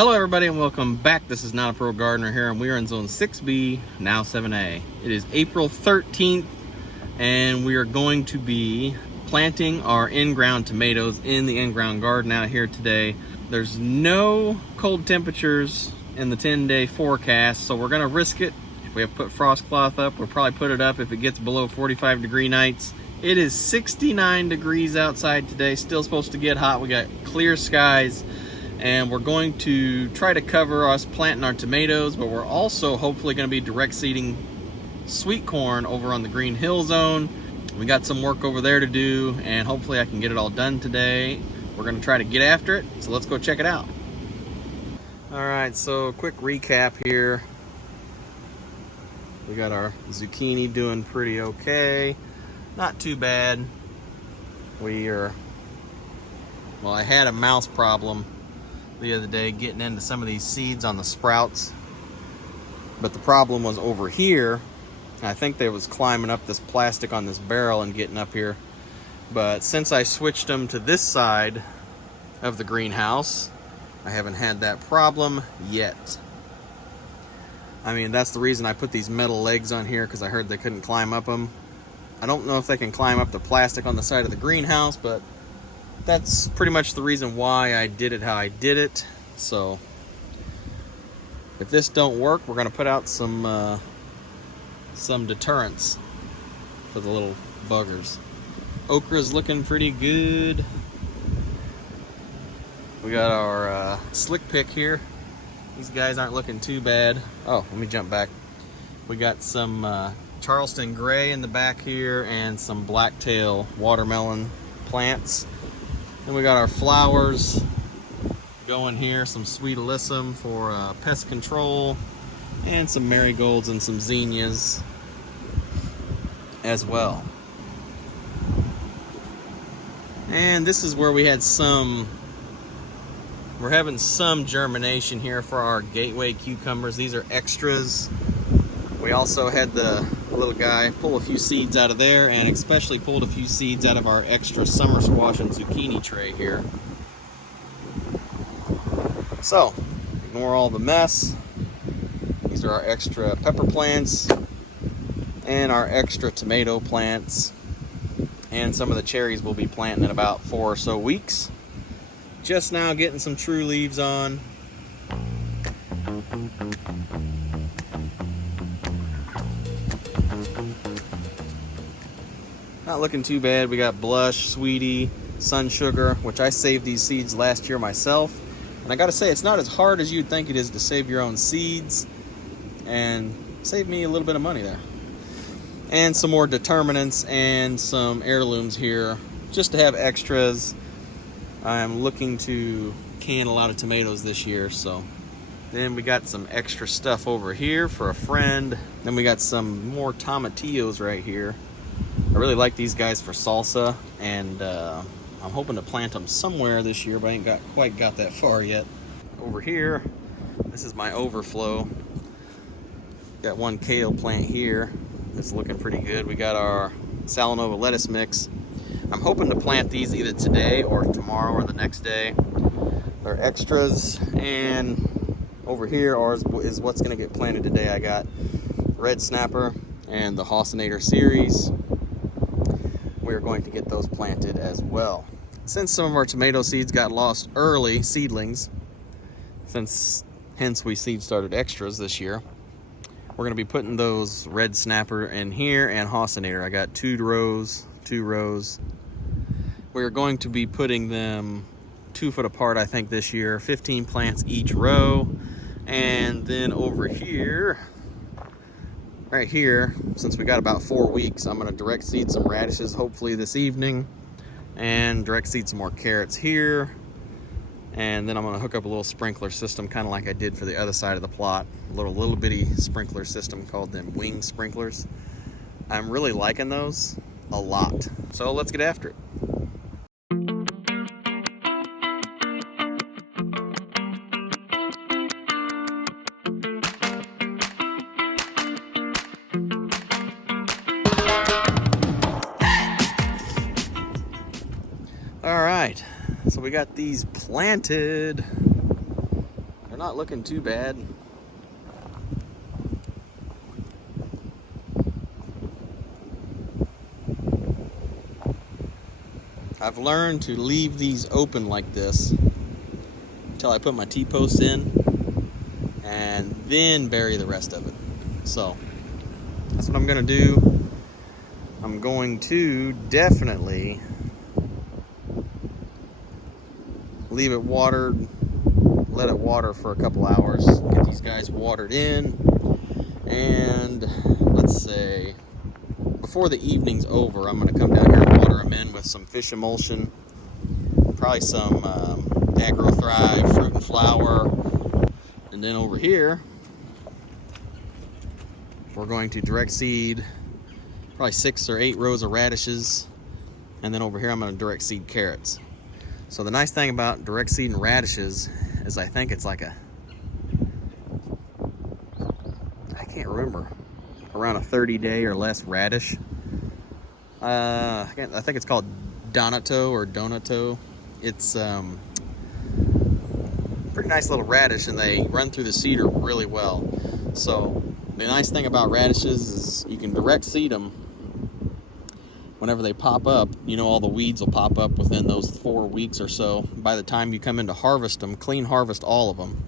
Hello everybody and welcome back. This is Not a Pro Gardener here and we are in zone 6B, now 7A. It is April 13th and we are going to be planting our in-ground tomatoes in the in-ground garden out here today. There's no cold temperatures in the 10-day forecast, so we're gonna risk it. If we have to put frost cloth up, we'll probably put it up if it gets below 45-degree nights. It is 69 degrees outside today, still supposed to get hot. We got clear skies. And we're going to try to cover us planting our tomatoes, but we're also hopefully going to be direct seeding sweet corn over on the Green Hill Zone. We got some work over there to do, and hopefully I can get it all done today. We're going to try to get after it, so let's go check it out. All right, so quick recap here. We got our zucchini doing pretty okay. Not too bad. I had a mouse problem the other day getting into some of these seeds on the sprouts, but the problem was over here. I think they was climbing up this plastic on this barrel and getting up here, but since I switched them to this side of the greenhouse, I haven't had that problem yet. I mean, that's the reason I put these metal legs on here, because I heard they couldn't climb up them. I don't know if they can climb up the plastic on the side of the greenhouse, but that's pretty much the reason why I did it how I did it. So if this don't work, we're gonna put out some deterrents for the little buggers. Okra's looking pretty good. We got our slick pick here. These guys aren't looking too bad. Oh, let me jump back. We got some Charleston Gray in the back here and some blacktail watermelon plants. Then we got our flowers going here, some sweet alyssum for pest control, and some marigolds and some zinnias as well. And this is where we're having some germination here for our gateway cucumbers. These are extras. We also had the little guy pull a few seeds out of there, and especially pulled a few seeds out of our extra summer squash and zucchini tray here. So, ignore all the mess. These are our extra pepper plants and our extra tomato plants. And some of the cherries we'll be planting in about 4 or so weeks. Just now getting some true leaves on. Not looking too bad. We got Blush, Sweetie, Sun Sugar, which I saved these seeds last year myself. And I gotta say, it's not as hard as you'd think it is to save your own seeds, and save me a little bit of money there. And some more determinants and some heirlooms here, just to have extras. I'm looking to can a lot of tomatoes this year, so. Then we got some extra stuff over here for a friend. Then we got some more tomatillos right here. I really like these guys for salsa, and I'm hoping to plant them somewhere this year, but I ain't quite got that far yet. Over here, this is my overflow. Got one kale plant here that's looking pretty good. We got our Salanova lettuce mix. I'm hoping to plant these either today or tomorrow or the next day. They're extras, and over here is what's gonna get planted today. I got Red Snapper and the Haussinator series. We're going to get those planted as well. Since some of our tomato seeds got lost early, seedlings, hence we seed started extras this year, we're going to be putting those Red Snapper in here and Haussinator. I got 2 rows. We're going to be putting them 2 foot apart, I think, this year, 15 plants each row. And then over here, right here, since we got about 4 weeks, I'm gonna direct seed some radishes hopefully this evening, and direct seed some more carrots here. And then I'm gonna hook up a little sprinkler system, kind of like I did for the other side of the plot. A little bitty sprinkler system called them wing sprinklers. I'm really liking those a lot. So let's get after it. All right, so we got these planted. They're not looking too bad. I've learned to leave these open like this until I put my T-posts in and then bury the rest of it. So that's what I'm gonna do. I'm going to definitely leave it watered, let it water for a couple hours, get these guys watered in, and let's say before the evening's over, I'm going to come down here and water them in with some fish emulsion, probably some Agro-Thrive fruit and flour, and then over here we're going to direct seed probably 6 or 8 rows of radishes, and then over here I'm going to direct seed carrots. So the nice thing about direct seeding radishes is I think it's like I can't remember, around a 30-day or less radish. I think it's called Donato or Donato. It's pretty nice little radish, and they run through the seeder really well. So the nice thing about radishes is you can direct seed them. Whenever they pop up, you know, all the weeds will pop up within those 4 weeks or so. By the time you come in to harvest them, clean harvest all of them,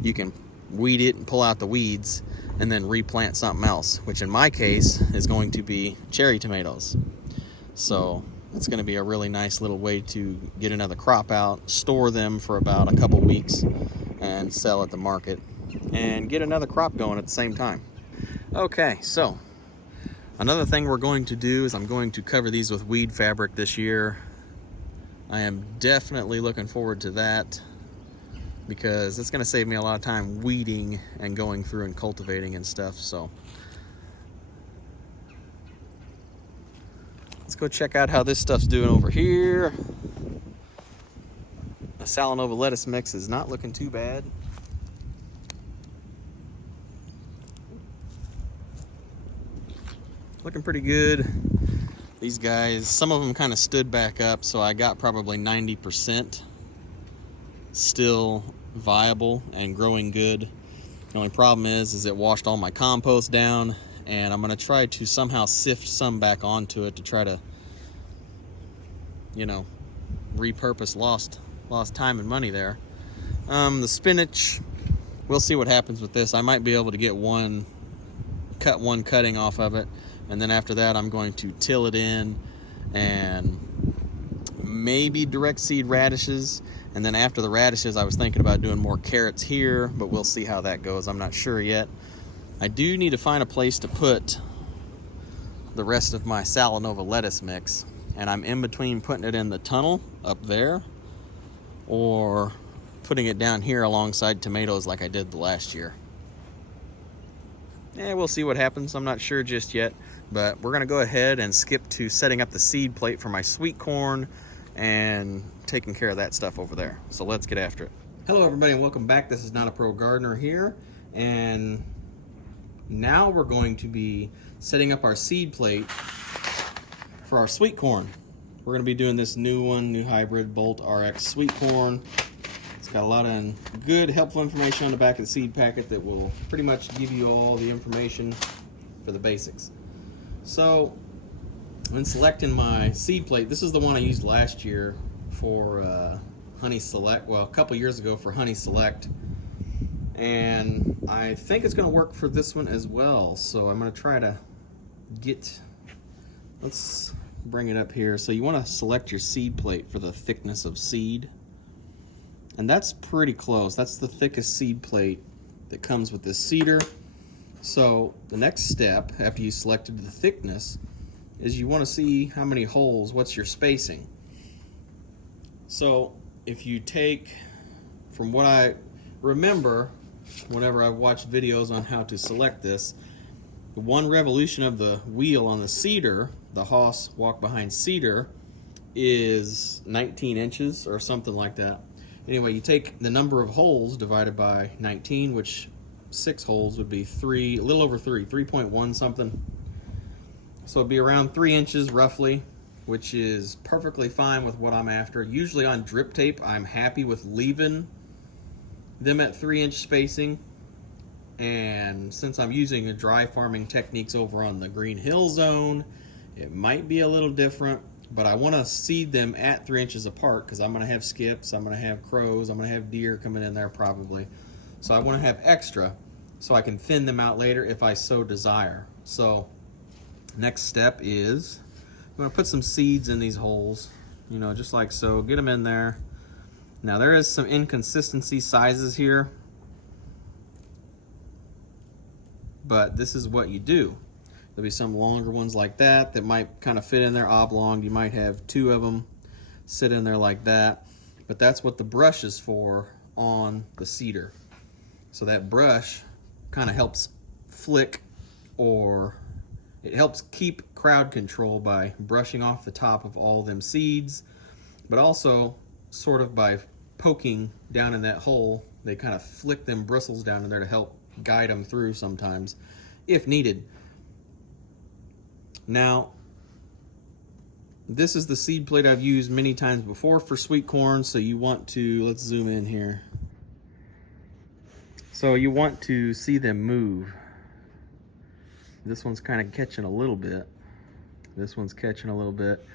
you can weed it and pull out the weeds and then replant something else, which in my case is going to be cherry tomatoes. So it's going to be a really nice little way to get another crop out, store them for about a couple weeks, and sell at the market and get another crop going at the same time. Okay, so another thing we're going to do is I'm going to cover these with weed fabric this year. I am definitely looking forward to that because it's going to save me a lot of time weeding and going through and cultivating and stuff. So let's go check out how this stuff's doing over here. The Salanova lettuce mix is not looking too bad. Looking pretty good. These guys, some of them kind of stood back up, so I got probably 90% still viable and growing good. The only problem is it washed all my compost down, and I'm gonna try to somehow sift some back onto it to try to, you know, repurpose lost time and money there. The spinach, we'll see what happens with this. I might be able to get one cutting off of it, and then after that I'm going to till it in and maybe direct seed radishes, and then after the radishes I was thinking about doing more carrots here, but we'll see how that goes. I'm not sure yet. I do need to find a place to put the rest of my Salanova lettuce mix, and I'm in between putting it in the tunnel up there or putting it down here alongside tomatoes like I did the last year. We'll see what happens. I'm not sure just yet, but we're gonna go ahead and skip to setting up the seed plate for my sweet corn and taking care of that stuff over there. So let's get after it. Hello everybody and welcome back. This is Not a Pro Gardener here, and now we're going to be setting up our seed plate for our sweet corn. We're gonna be doing this new hybrid Bolt RX sweet corn. It's got a lot of good, helpful information on the back of the seed packet that will pretty much give you all the information for the basics. So, when selecting my seed plate, this is the one I used last year for Honey Select, well, a couple years ago for Honey Select. And I think it's going to work for this one as well. So I'm going to try to let's bring it up here. So you want to select your seed plate for the thickness of seed. And that's pretty close. That's the thickest seed plate that comes with this seeder. So the next step after you selected the thickness is you want to see how many holes, what's your spacing. So if you take, from what I remember whenever I've watched videos on how to select this, the one revolution of the wheel on the seeder, the Haas walk behind seeder, is 19 inches or something like that. Anyway, you take the number of holes divided by 19, which 6 holes would be a little over 3.1 something. So it'd be around 3 inches roughly, which is perfectly fine with what I'm after. Usually on drip tape, I'm happy with leaving them at 3-inch spacing. And since I'm using the dry farming techniques over on the Green Hill Zone, it might be a little different, but I want to seed them at 3 inches apart because I'm going to have skips, I'm going to have crows, I'm going to have deer coming in there probably. So I want to have extra so I can thin them out later if I so desire. So next step is I'm going to put some seeds in these holes, you know, just like so. Get them in there. Now there is some inconsistency sizes here, but this is what you do. There'll be some longer ones like that that might kind of fit in there oblong. You might have 2 of them sit in there like that, but that's what the brush is for on the cedar. So that brush kind of helps flick, or it helps keep crowd control by brushing off the top of all them seeds, but also sort of by poking down in that hole, they kind of flick them bristles down in there to help guide them through sometimes if needed. Now, this is the seed plate I've used many times before for sweet corn, so you want to, let's zoom in here. So you want to see them move. This one's kind of catching a little bit. This one's catching a little bit.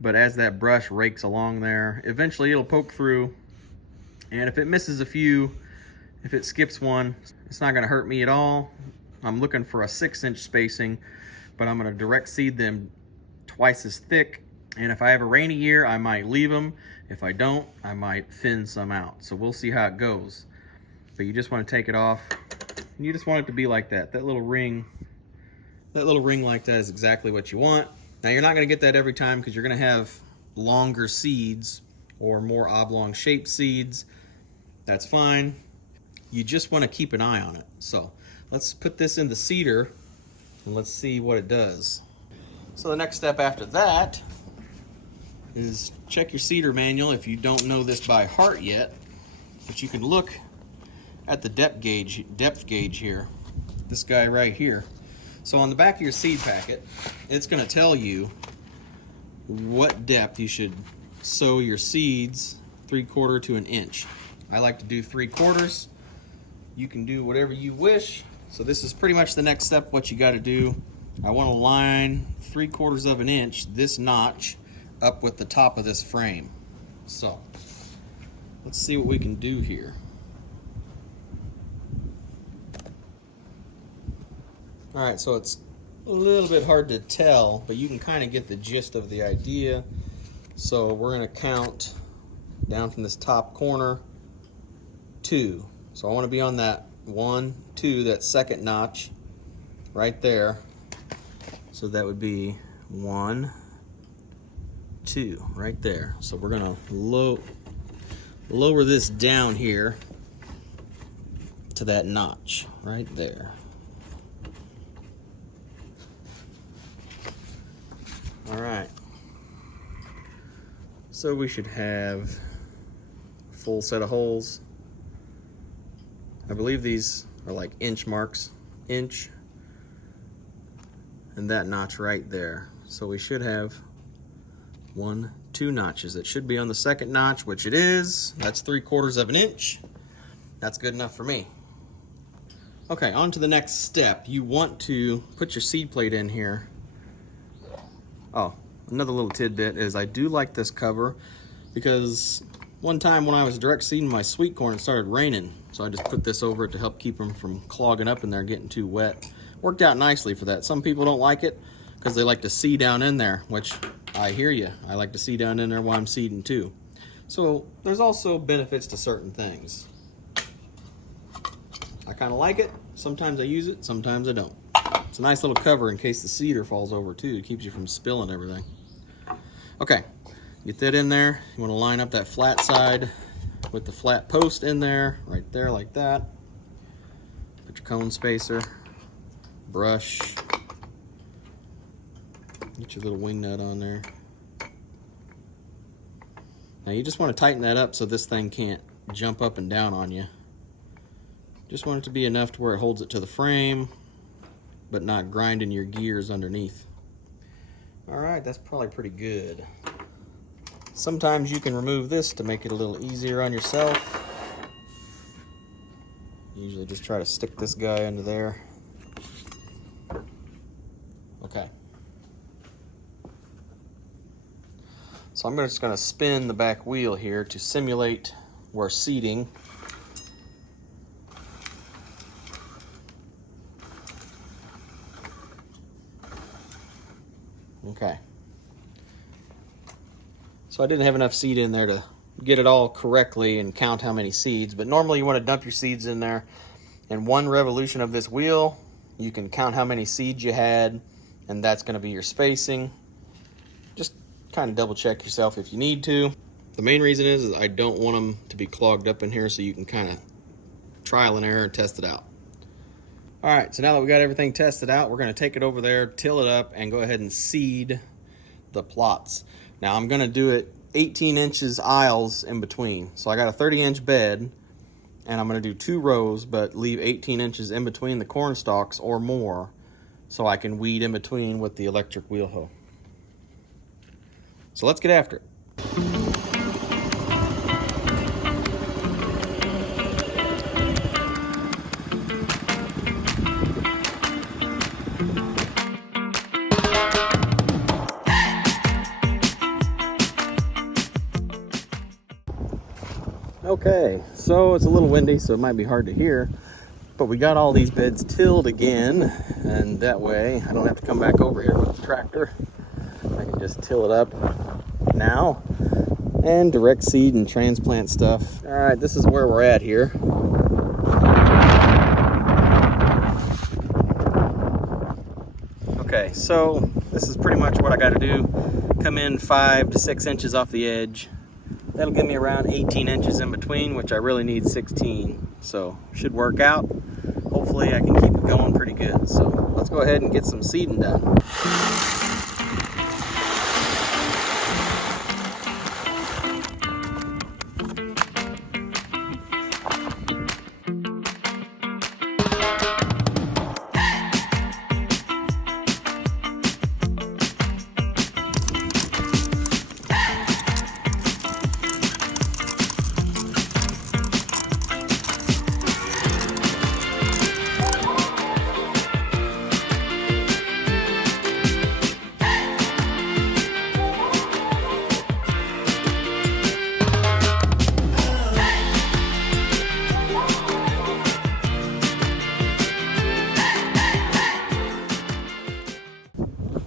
But as that brush rakes along there, eventually it'll poke through. And if it misses a few, if it skips one, it's not gonna hurt me at all. I'm looking for a 6-inch spacing, but I'm gonna direct seed them twice as thick. And if I have a rainy year, I might leave them. If I don't, I might thin some out. So we'll see how it goes. But you just want to take it off, and you just want it to be like that. That little ring like that is exactly what you want. Now you're not going to get that every time because you're going to have longer seeds or more oblong shaped seeds. That's fine. You just want to keep an eye on it. So let's put this in the cedar and let's see what it does. So the next step after that is check your cedar manual if you don't know this by heart yet, but you can look at the depth gauge here, this guy right here. So on the back of your seed packet, it's going to tell you what depth you should sow your seeds, 3/4 to 1 inch. I like to do 3/4. You can do whatever you wish. So this is pretty much the next step, what you got to do. I want to line 3/4 of an inch, this notch, up with the top of this frame. So let's see what we can do here. All right, so it's a little bit hard to tell, but you can kind of get the gist of the idea. So we're going to count down from this top corner 2. So I want to be on that 1, 2, that second notch right there. So that would be 1, 2 right there. So we're going to lower this down here to that notch right there. All right, so we should have a full set of holes. I believe these are like inch marks, inch, and that notch right there. So we should have 1, 2 notches. It should be on the second notch, which it is. That's 3/4 of an inch. That's good enough for me. Okay, on to the next step. You want to put your seed plate in here. Oh, another little tidbit is I do like this cover because one time when I was direct seeding my sweet corn, it started raining. So I just put this over it to help keep them from clogging up in there, getting too wet. Worked out nicely for that. Some people don't like it because they like to see down in there, which I hear you. I like to see down in there while I'm seeding too. So there's also benefits to certain things. I kind of like it. Sometimes I use it, sometimes I don't. It's a nice little cover in case the cedar falls over too. It keeps you from spilling everything. Okay, get that in there. You want to line up that flat side with the flat post in there, right there like that. Put your cone spacer, brush, get your little wing nut on there. Now you just want to tighten that up so this thing can't jump up and down on you. Just want it to be enough to where it holds it to the frame, but not grinding your gears underneath. All right, that's probably pretty good. Sometimes you can remove this to make it a little easier on yourself. Usually just try to stick this guy into there. Okay. So I'm just going to spin the back wheel here to simulate we're seeding. Okay. So I didn't have enough seed in there to get it all correctly and count how many seeds, but normally you want to dump your seeds in there. In one revolution of this wheel, you can count how many seeds you had, and that's going to be your spacing. Just kind of double check yourself if you need to. The main reason is I don't want them to be clogged up in here, so you can kind of trial and error and test it out. All right, so now that we got everything tested out, we're going to take it over there, till it up, and go ahead and seed the plots. Now I'm going to do it 18 inches aisles in between. So I got a 30-inch bed, and I'm going to do 2 rows, but leave 18 inches in between the corn stalks or more, so I can weed in between with the electric wheel hoe. So let's get after it. Okay, so it's a little windy, so it might be hard to hear, but we got all these beds tilled again, and that way I don't have to come back over here with the tractor. I can just till it up now and direct seed and transplant stuff. All right, this is where we're at here. Okay, so this is pretty much what I got to do. Come in 5 to 6 inches off the edge. That'll give me around 18 inches in between, which I really need 16. So should work out. Hopefully I can keep it going pretty good. So let's go ahead and get some seeding done.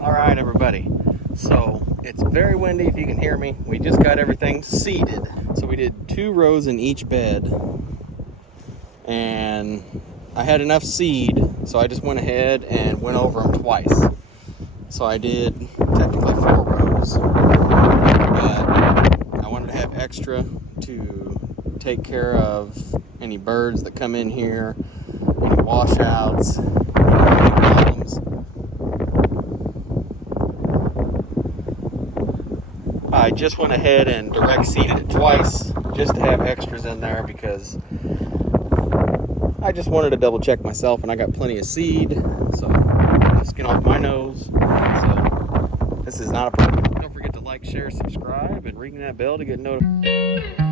All right, everybody. So it's very windy, if you can hear me. We just got everything seeded. So we did 2 rows in each bed, and I had enough seed, so I just went ahead and went over them twice. So I did technically 4 rows, but I wanted to have extra to take care of any birds that come in here, any washouts, any problems. I just went ahead and direct seeded it twice just to have extras in there, because I just wanted to double check myself, and I got plenty of seed, so no skin off my nose. So this is not a problem. Don't forget to like, share, subscribe, and ring that bell to get notified.